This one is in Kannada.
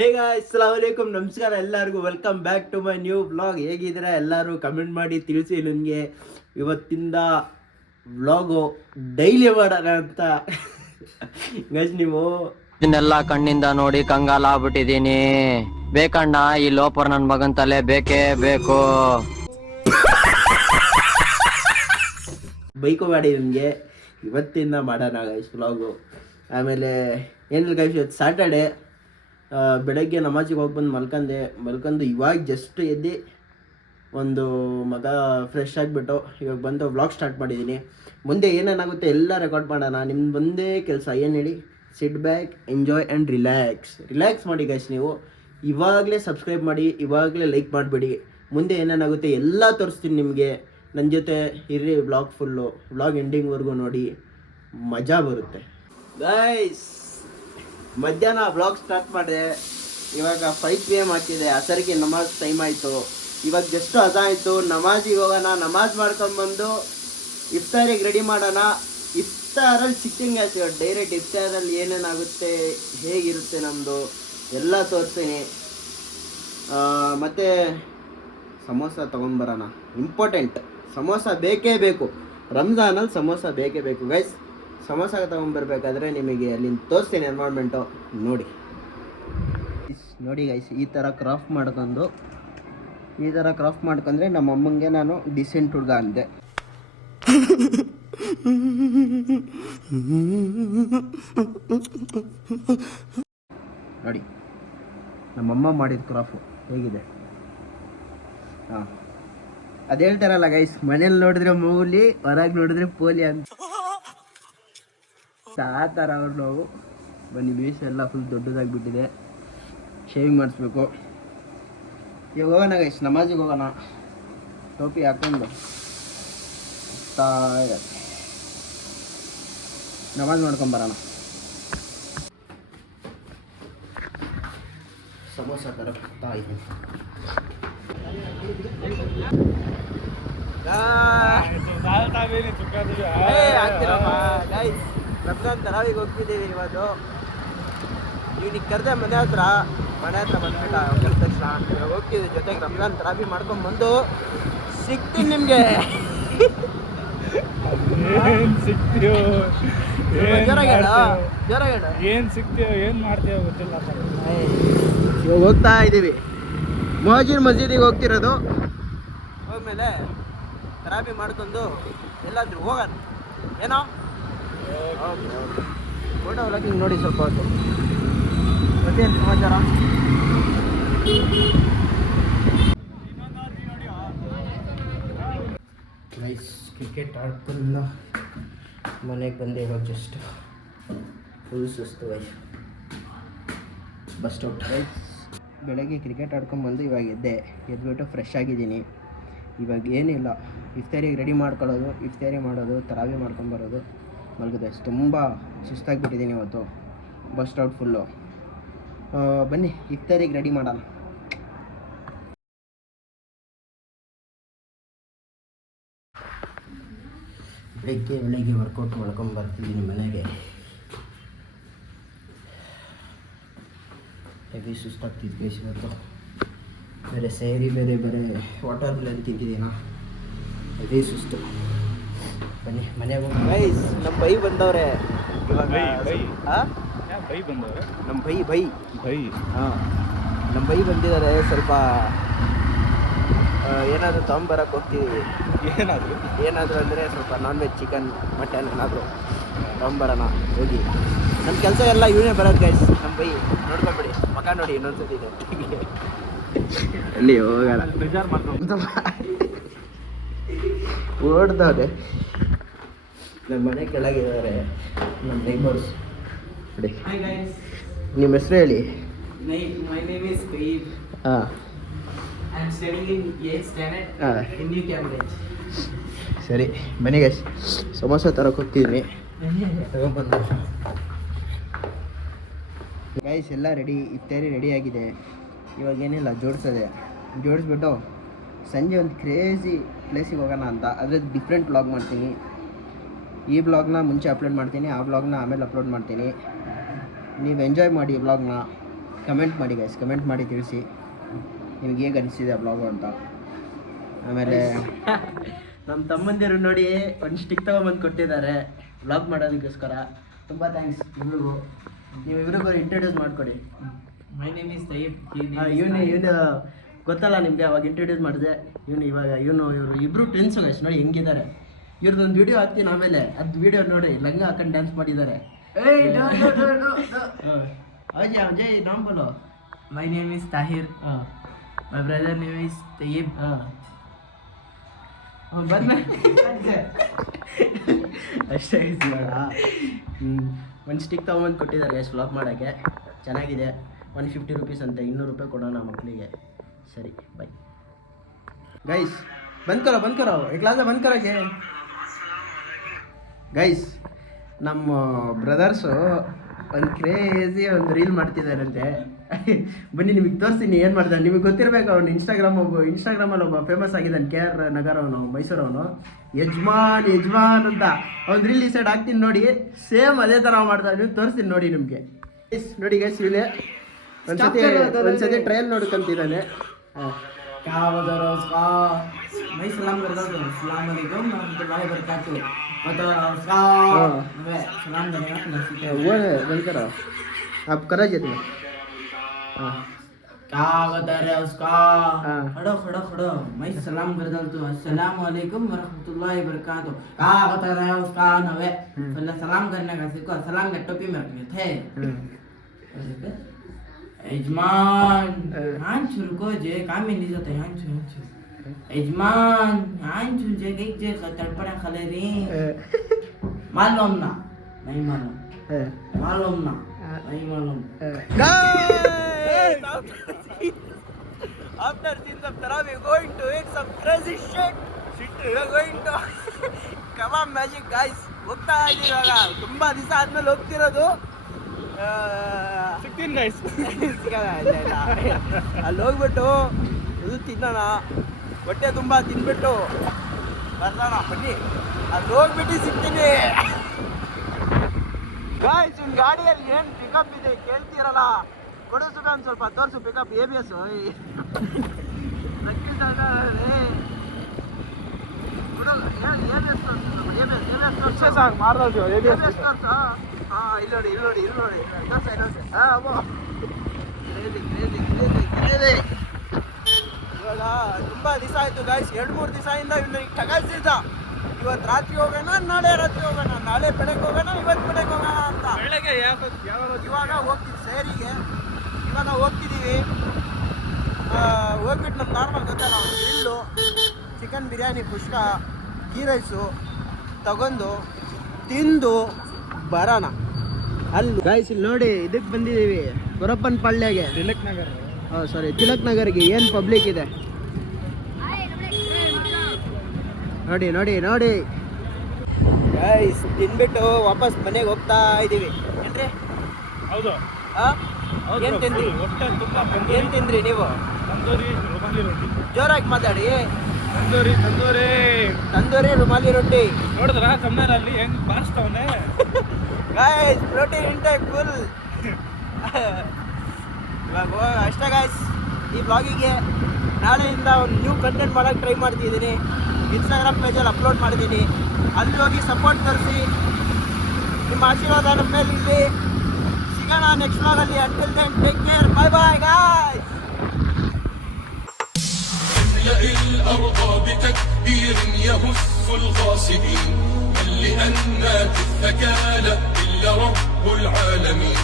ಹೇ ಗಾಯ್ಸ್, ಅಸ್ಸಲಾಮು ಅಲೈಕುಂ, ನಮಸ್ಕಾರ ಎಲ್ಲರಿಗೂ. Welcome back to my new vlog. ಹೇಗಿದ್ದೀರಾ ಎಲ್ಲರೂ? ಕಮೆಂಟ್ ಮಾಡಿ ತಿಳಿಸಿ. ನನಗೆ ಇವತ್ತಿಂದ ವ್ಲಾಗು ಡೈಲಿ ಮಾಡೋಣ ಅಂತ ಗೈಸ್. ನೀವು ಇದನ್ನೆಲ್ಲ ಕಣ್ಣಿಂದ ನೋಡಿ ಕಂಗಾಲ ಆಗ್ಬಿಟ್ಟಿದೀನಿ. ಬೇಕಣ್ಣ, ಈ ಲೋಪರ್ ನನ್ ಮಗನ್ ತಲೆ ಬೇಕೇ ಬೇಕು. ಬೈಕು ಮಾಡಿ ನಿಮಗೆ ಇವತ್ತಿಂದ ಮಾಡೋಣ ಗೈಸ್ ವ್ಲಾಗು. ಆಮೇಲೆ ಏನಿಲ್ಲ ಗೈಸ್, ಇವತ್ತು ಸ್ಯಾಟರ್ಡೇ. ಬೆಳಗ್ಗೆ ನಮಾಜಿಗೆ ಹೋಗಿ ಬಂದು ಮಲ್ಕೊಂಡು ಇವಾಗ ಜಸ್ಟ್ ಎದ್ದು ಒಂದು ಮಗ ಫ್ರೆಶ್ ಆಗಿಬಿಟ್ಟು ಇವಾಗ ಬಂದು ವ್ಲಾಗ್ ಸ್ಟಾರ್ಟ್ ಮಾಡಿದ್ದೀನಿ. ಮುಂದೆ ಏನೇನಾಗುತ್ತೆ ಎಲ್ಲ ರೆಕಾರ್ಡ್ ಮಾಡೋಣ. ನಿಮ್ದು ಒಂದೇ ಕೆಲಸ ಏನು ಹೇಳಿ, sit back, enjoy and relax ಮಾಡಿ ಗೈಸ್. ನೀವು ಇವಾಗಲೇ ಸಬ್ಸ್ಕ್ರೈಬ್ ಮಾಡಿ, ಇವಾಗಲೇ ಲೈಕ್ ಮಾಡಿಬಿಡಿ. ಮುಂದೆ ಏನೇನಾಗುತ್ತೆ ಎಲ್ಲ ತೋರಿಸ್ತೀನಿ ನಿಮಗೆ. ನನ್ನ ಜೊತೆ ಇರ್ರಿ, ವ್ಲಾಗ್ ಎಂಡಿಂಗ್ವರೆಗೂ ನೋಡಿ, ಮಜಾ ಬರುತ್ತೆ ಗೈಸ್. ಮಧ್ಯಾಹ್ನ ವ್ಲಾಗ್ ಸ್ಟಾರ್ಟ್ ಮಾಡಿದೆ. ಇವಾಗ 5 PM ಆಗ್ತಿದೆ. ಅಸರಿಗೆ ನಮಾಜ್ ಟೈಮ್ ಆಯಿತು. ಇವಾಗ ಜಸ್ಟ್ ಅದಾಯಿತು. ನಮಾಜಿಗೆ ಹೋಗೋಣ. ನಮಾಜ್ ಮಾಡ್ಕೊಂಡ್ಬಂದು ಇಫ್ತಾರಿಗೆ ರೆಡಿ ಮಾಡೋಣ. ಇಫ್ತಾರಲ್ಲಿ ಸಿಟ್ಟಿಂಗ್ ಆಯ್ತು. ಡೈರೆಕ್ಟ್ ಇಫ್ತಾರಲ್ಲಿ ಏನೇನಾಗುತ್ತೆ, ಹೇಗಿರುತ್ತೆ ನಮ್ಮದು ಎಲ್ಲ ತೋರಿಸ್ತೀನಿ. ಮತ್ತು ಸಮೋಸ ತೊಗೊಂಡ್ಬರೋಣ. ಇಂಪಾರ್ಟೆಂಟ್, ಸಮೋಸ ಬೇಕೇ ಬೇಕು. ರಂಜಾನಲ್ಲಿ ಸಮೋಸ ಬೇಕೇ ಬೇಕು ಗೈಸ್. ಸಮೋಸ ತೊಗೊಂಡ್ಬರ್ಬೇಕಾದ್ರೆ ನಿಮಗೆ ಅಲ್ಲಿಂದ ತೋರಿಸ್ತೀನಿ ಎನ್ವೈರ್ಮೆಂಟು. ನೋಡಿ ಗೈಸ್, ಈ ಥರ ಕ್ರಾಫ್ಟ್ ಮಾಡ್ಕೊಂಡ್ರೆ ನಮ್ಮ ಅಮ್ಮಂಗೆ ನಾನು ಡಿಸೆಂಟ್ ಹುಡುಗ ಅಂದೆ. ನೋಡಿ ನಮ್ಮಮ್ಮ ಮಾಡಿದ ಕ್ರಾಫು ಹೇಗಿದೆ. ಹಾಂ, ಅದು ಹೇಳ್ತಾರಲ್ಲ ಗೈಸ್, ಮನೇಲಿ ನೋಡಿದ್ರೆ ಮೂಲಿ, ಹೊರಗೆ ನೋಡಿದ್ರೆ ಪೋಲಿ ಅಂತ. ಆ ಥರ ಅವ್ರು ನಾವು ಬನ್ನಿ. ಮೀಸ ಎಲ್ಲ ಫುಲ್ ದೊಡ್ಡದಾಗಿಬಿಟ್ಟಿದೆ. ಶೇವಿಂಗ್ ಮಾಡಿಸ್ಬೇಕು. ಇವಾಗ ಹೋಗೋಣ ಗೈಸ್, ನಮಾಜಿಗೆ ಹೋಗೋಣ. ಟೋಪಿ ಹಾಕೊಂಡು ನಮಾಜ್ ಮಾಡ್ಕೊಂಬರೋಣ. ಸಮೋಸ ತರಕ್ತಾ ಇದ್ದೀನಿ. ರಂಜಾನ್ ತರಾವಿಗೆ ಹೋಗ್ತಿದ್ದೀವಿ ಇವತ್ತು. ಇವನಿಗೆ ಕರೆದೆ ಮನೆ ಹತ್ರ ಬಂದ್ಬಿಟ್ಟ. ಕರೆದ ತಕ್ಷಣ ಇವಾಗ ಹೋಗ್ತಿದ್ದೀವಿ ಜೊತೆಗೆ ರಂಜಾನ್ ತರಾವಿ ಮಾಡ್ಕೊಂಡ್ಬಂದು ಸಿಗ್ತೀನಿ ನಿಮಗೆ. ಏನ್ ಸಿಗ್ತೀವೋ ಏನ್ ಮಾಡ್ತೀವೋ ಗೊತ್ತಿಲ್ಲ. ಇವಾಗ ಹೋಗ್ತಾ ಇದ್ದೀವಿ. ಮುಹಾಜಿರ್ ಮಸೀದಿಗೆ ಹೋಗ್ತಿರೋದು. ಹೋದ್ಮೇಲೆ ತರಾಬಿ ಮಾಡ್ಕೊಂಡು ಎಲ್ಲಾದ್ರೂ ಹೋಗೋಣ ಏನೋ. ಫೋಟೋ ವ್ಲಾಗಿಂಗ್ ನೋಡಿ ಸ್ವಲ್ಪ ಹೊತ್ತು. ಮತ್ತೇನು ಸಮಾಚಾರ? ನೈಸ್. ಕ್ರಿಕೆಟ್ ಆಡ್ಕೊಂಡು ಮನೆಗೆ ಬಂದೆ ಇವಾಗ. ಜಸ್ಟ್ ಫುಲ್ ಸುಸ್ತು ವೈಸ್. ಬಸ್ ಸ್ಟಾಪ್ ರೈಸ್. ಬೆಳಗ್ಗೆ ಕ್ರಿಕೆಟ್ ಆಡ್ಕೊಂಡ್ಬಂದು ಇವಾಗ ಎದ್ಬಿಟ್ಟು ಫ್ರೆಶ್ ಆಗಿದ್ದೀನಿ. ಇವಾಗ ಏನಿಲ್ಲ, ಇಫ್ತಾರಿಗೆ ರೆಡಿ ಮಾಡ್ಕೊಳ್ಳೋದು, ಇಫ್ತಾರಿ ಮಾಡೋದು, ತರಾವಿ ಮಾಡ್ಕೊಂಬರೋದು, ಮಲಗಿದೆ. ತುಂಬ ಸುಸ್ತಾಗಿಬಿಟ್ಟಿದ್ದೀನಿ ಇವತ್ತು. Bus stop full. ಬನ್ನಿ ಇಫ್ತಾರಿಗೆ ರೆಡಿ ಮಾಡೋಣ. ಬೆಳಗ್ಗೆ ವರ್ಕೌಟ್ ಮಾಡ್ಕೊಂಬರ್ತಿದ್ದೀನಿ ಮನೆಗೆ. ಹೆವಿ ಸುಸ್ತಾಗ್ತಿದ್ದು ಬೇಸ್ ಇವತ್ತು. ಬೇರೆ ಸೇರಿ ಬೇರೆ ವಾಟರ್ ಮಿಲನ್ ತಿಂತಿದ್ದೀನ. ಹೆವಿ ಸುಸ್ತು. ಬನ್ನಿ ಮನೆಗೆ ಹೋಗಿ ಗೈಸ್. ನಮ್ಮ ಬೈ ಬಂದವ್ರೆ ಇವಾಗ. ನಮ್ಮ ಬೈ ಹಾಂ, ನಮ್ಮ ಬೈ ಬಂದಿದ್ದಾರೆ. ಸ್ವಲ್ಪ ಏನಾದರೂ ತೊಗೊಂಬರಕ್ಕೆ ಹೋಗ್ತೀವಿ. ಏನಾದರೂ ಅಂದರೆ ಸ್ವಲ್ಪ ನಾನ್ ವೆಜ್, ಚಿಕನ್, ಮಟನ್ ಏನಾದರೂ ತೊಗೊಂಬರೋಣ ಹೋಗಿ. ನಮ್ಮ ಕೆಲಸ ಎಲ್ಲ ಇವನೇ ಬರೋದು ಗೈಸ್. ನಮ್ಮ ಬೈ ನೋಡ್ಕೊಂಬಿಡಿ, ಮಗ ನೋಡಿ ಇನ್ನೊಂದ್ಸತಿ ಇದೆ ಅಲ್ಲಿ ಹೋಗೋಣ. ಓಡ್ದವ್ರೆ. ನನ್ನ ಮನೆ ಕೆಳಗಿದ್ದಾರೆ ನಮ್ಮ ನೈಬರ್ಸ್. ನೋಡಿ, ನಿಮ್ಮ ಹೆಸರು ಹೇಳಿ. My name is Qaib. ಹಾಂ, I am studying in 8th standard in New Cambridge. ಸರಿ ಬನ್ನಿ ಗೈಸ್, ಸಮೋಸ ತರಕ್ಕೆ ಹೋಗ್ತಿದ್ದೀನಿ. ತಗೊಂಡ್ಬಂದು ಗೈಸ್ ಎಲ್ಲ ರೆಡಿ. ಇಫ್ತಾರಿ ರೆಡಿ ಆಗಿದೆ. ಇವಾಗ ಏನಿಲ್ಲ, ಜೋಡಿಸ್ಬಿಟ್ಟು ಸಂಜೆ ಒಂದು ಕ್ರೇಜಿ ಪ್ಲೇಸಿಗೆ ಹೋಗೋಣ ಅಂತ. ಅದ್ರದ್ದು ಡಿಫ್ರೆಂಟ್ ವ್ಲಾಗ್ ಮಾಡ್ತೀನಿ. ಈ ವ್ಲಾಗ್ನ ಮುಂಚೆ ಅಪ್ಲೋಡ್ ಮಾಡ್ತೀನಿ, ಆ ವ್ಲಾಗ್ನ ಆಮೇಲೆ ಅಪ್ಲೋಡ್ ಮಾಡ್ತೀನಿ. ನೀವು ಎಂಜಾಯ್ ಮಾಡಿ ವ್ಲಾಗ್ನ. ಕಮೆಂಟ್ ಮಾಡಿ ಗೈಸ್, ಕಮೆಂಟ್ ಮಾಡಿ ತಿಳಿಸಿ ನಿಮ್ಗೆ ಹೇಗೆ ಅನಿಸಿದೆ ಬ್ಲಾಗು ಅಂತ. ಆಮೇಲೆ ನಮ್ಮ ತಮ್ಮಂದಿರು ನೋಡಿ ಒಂದು ಸ್ಟಿಕ್ ತೊಗೊಂಬಂದು ಕೊಟ್ಟಿದ್ದಾರೆ ಬ್ಲಾಗ್ ಮಾಡೋದಕ್ಕೋಸ್ಕರ. ತುಂಬ ಥ್ಯಾಂಕ್ಸ್ ಇವ್ರಿಗೂ. ನೀವಿಬ್ರಿಗೂ ಇಂಟ್ರೊಡ್ಯೂಸ್ ಮಾಡಿಕೊಡಿ. My name is Tayyib. ಇವನು ಗೊತ್ತಲ್ಲ ನಿಮಗೆ, ಅವಾಗ ಇಂಟ್ರೊಡ್ಯೂಸ್ ಮಾಡಿದೆ. ಇವರು ಇಬ್ಬರು ಟ್ವಿನ್ಸ್ ಗೈಸ್, ನೋಡಿ ಹೆಂಗಿದ್ದಾರೆ. ಇವ್ರದ್ದೊಂದು ವಿಡಿಯೋ ಹಾಕ್ತೀನಿ ಆಮೇಲೆ, ಅದು ವಿಡಿಯೋ ನೋಡಿ ಲಂಗ ಹಾಕೊಂಡು ಡ್ಯಾನ್ಸ್ ಮಾಡಿದ್ದಾರೆ. ಅಜಯ್ ನಾಮ್ ಬೋಲೋ. My name is Tahir. ಹಾಂ My brother name is Tayyib. ಹಾಂ ಬಂದ ಅಷ್ಟೇ ಇವಾಗ. ಒಂದು ಸ್ಟಿಕ್ ತೊಗೊಂಬಂದು ಕೊಟ್ಟಿದ್ದಾರೆ ಗೈಸ್ ವ್ಲಾಗ್ ಮಾಡೋಕ್ಕೆ. ಚೆನ್ನಾಗಿದೆ. 150 ರುಪೀಸ್ ಅಂತೆ, 200 ರೂಪಾಯಿ ಕೊಡೋಣ ಮಕ್ಕಳಿಗೆ. ಸರಿ ಬೈ ಗೈಸ್. ಬಂದ್ ಕರೋ ಕ್ಲಾಸ ಬಂದ್ ಕರೋಗೆ ಗೈಸ್. ನಮ್ಮ ಬ್ರದರ್ಸು ಒಂದು ಕ್ರೇಜಿ ಒಂದು ರೀಲ್ ಮಾಡ್ತಿದ್ದಾರಂತೆ. ಬನ್ನಿ ನಿಮಗೆ ತೋರಿಸ್ತೀನಿ ಏನು ಮಾಡ್ತಾನೆ. ನಿಮಗೆ ಗೊತ್ತಿರಬೇಕು, ಅವ್ನು ಇನ್ಸ್ಟಾಗ್ರಾಮಲ್ಲಿ ಒಬ್ಬ ಫೇಮಸ್ ಆಗಿದ್ದಾನೆ, KR ನಗರ್ ಅವನು, ಮೈಸೂರವನು. ಯಜಮಾನ್ ಅಂತ ಅವ್ನು ರೀಲ್ ಈ ಸೈಡ್ ಹಾಕ್ತೀನಿ ನೋಡಿ, ಸೇಮ್ ಅದೇ ಥರ ಮಾಡ್ತಾನೆ. ನೀವು ತೋರಿಸ್ತೀನಿ ನೋಡಿ ನಿಮಗೆ. ನೋಡಿ ಗೈಸ್, ಇಲ್ಲೇ ಒಂದ್ಸತಿ ಟ್ರಯಲ್ ನೋಡ್ಕೊಂತಿದ್ದಾನೆ. क्या बता उसका? मैं सलाम करता हूँ. सलाम अलैकुम रहमतुल्लाहि वबरकातुह. बता उसका सलाम करने का नसीब है. वो है बंद करो आप करा जाते हाँ. क्या बता रहे उसका? हाँ. खड़ो मैं सलाम करता हूँ. अस्सलाम वालेकुम रहमतुल्लाहि वबरकातुह. क्या बता रहे उसका? नवे पहले सलाम करने का सीखो. सलाम के टोपी में रखने थे. यजमान हांचू रुको जे काम में नहीं जाते. हांचू यजमान हांचू जे गई जे तड़पड़ा खले रे. मालूम ना नहीं मालूम. मालूम ना नहीं मालूम. After seeing the Tarawih, we are going to eat some crazy shit. We are going to come on magic guys. ಹೋಗ್ತಾ ಇದೀವಿ ಇವಾಗ. ತುಂಬಾ ದಿವಸ ಆದ್ಮೇಲೆ ಹೋಗ್ತಿರೋದು. ಸಿಗ್ತೀನಿ ಗೈಸ್. ಅಲ್ಲಿ ಹೋಗ್ಬಿಟ್ಟು ಇದು ತಿನ್ನೋಣ, ಹೊಟ್ಟೆ ತುಂಬ ತಿನ್ಬಿಟ್ಟು ಬರ್ತಾನ. ಬನ್ನಿ ಅಲ್ಲಿ ಹೋಗ್ಬಿಟ್ಟು ಸಿಗ್ತೀನಿ ಗಾಯ್ಸ್. ಇವ್ನ ಗಾಡಿಯಲ್ಲಿ ಏನು ಪಿಕಪ್ ಇದೆ ಕೇಳ್ತೀರಲ್ಲ, ಕೊಡಿಸು ಒಂದು ಸ್ವಲ್ಪ ತೋರಿಸು ಪಿಕಪ್. ABS ಇಲ್ಲಿ ನೋಡಿ ಇವಾಗ ತುಂಬ ದಿವಸ ಆಯಿತು ಗಾಯ್ಸ್, 2-3 ದಿವಸದಿಂದ ಇವನ್ನ ತಗಲ್ಸಿದ್ದ. ಇವತ್ತು ರಾತ್ರಿ ಹೋಗೋಣ, ನಾಳೆ ರಾತ್ರಿ ಹೋಗೋಣ, ನಾಳೆ ಬೆಳಗ್ಗೆ ಹೋಗೋಣ, ಇವತ್ತು ಬೆಳಗ್ಗೆ ಹೋಗೋಣ ಅಂತ. ಬೆಳಗ್ಗೆ ಇವಾಗ ಹೋಗ್ತಿದ್ವಿ ಸೇರಿಗೆ. ಇವಾಗ ಹೋಗ್ತಿದ್ದೀವಿ. ಹೋಗ್ಬಿಟ್ಟು ನಮ್ಮ ನಾರ್ಮಲ್ ಗೊತ್ತಲ್ಲ, ಒಂದು ಗ್ರಿಲ್ಲು, ಚಿಕನ್ ಬಿರಿಯಾನಿ, ಪುಷ್ಕ, ಗೀ ರೈಸು ತಗೊಂಡು ತಿಂದು ಬರೋಣ. ಅಲ್ಲಿ ಗಾಯ್ಸ್ ಇಲ್ಲಿ ನೋಡಿ, ಇದಕ್ಕೆ ಬಂದಿದ್ದೀವಿ ಗೊರಪ್ಪನ ಪಾಳ್ಯಗೆ. ತಿಲಕ್ ನಗರ್. ತಿಲಕ್ ನಗರ್ಗೆ ಏನು ಪಬ್ಲಿಕ್ ಇದೆ ನೋಡಿ ಗೈಸ್. ತಿನ್ಬಿಟ್ಟು ವಾಪಸ್ ಮನೆಗೆ ಹೋಗ್ತಾ ಇದ್ದೀವಿ. ಏನ್ರಿ? ಹೌದು. ಏನು ತಿಂದ್ರಿ? ಹೊಟ್ಟೆ ತುಂಬ ಏನು ತಿಂದ್ರಿ ನೀವು? ತಂದೂರಿ ರುಮಾಲಿ ರೊಟ್ಟಿ. ಜೋರಾಗಿ ಮಾತಾಡಿ. ತಂದೂರಿ ರುಮಾಲಿ ರೊಟ್ಟಿ. ನೋಡಿದ್ರ ಕಮ್ಮನಲ್ಲಿ ಹೆಂಗ್ ಬಾರಿಸ್ತವನೆ ಗಾಯ್ಸ್. Protein intake full. ಇವಾಗ ಅಷ್ಟೇ ಗಾಯ್ಸ್. ಈ ಬ್ಲಾಗಿಗೆ ನಾಳೆಯಿಂದ ಒಂದು ನ್ಯೂ ಕಂಟೆಂಟ್ ಮಾಡೋಕ್ಕೆ ಟ್ರೈ ಮಾಡ್ತಿದ್ದೀನಿ. ಇನ್ಸ್ಟಾಗ್ರಾಮ್ ಪೇಜಲ್ಲಿ ಅಪ್ಲೋಡ್ ಮಾಡಿದ್ದೀನಿ. ಅಲ್ಲಿ ಹೋಗಿ ಸಪೋರ್ಟ್ ತರಿಸಿ. ನಿಮ್ಮ ಆಶೀರ್ವಾದ ನಮ್ಮ ಮೇಲೆ ಇರಲಿ. ಸಿಗೋಣ ನೆಕ್ಸ್ಟ್ ಬ್ಲಾಗಲ್ಲಿ. Until then take care. Bye guys. الأرض بتكبير يهز الغاصبين. لأن في الثكالى إلا رب العالمين.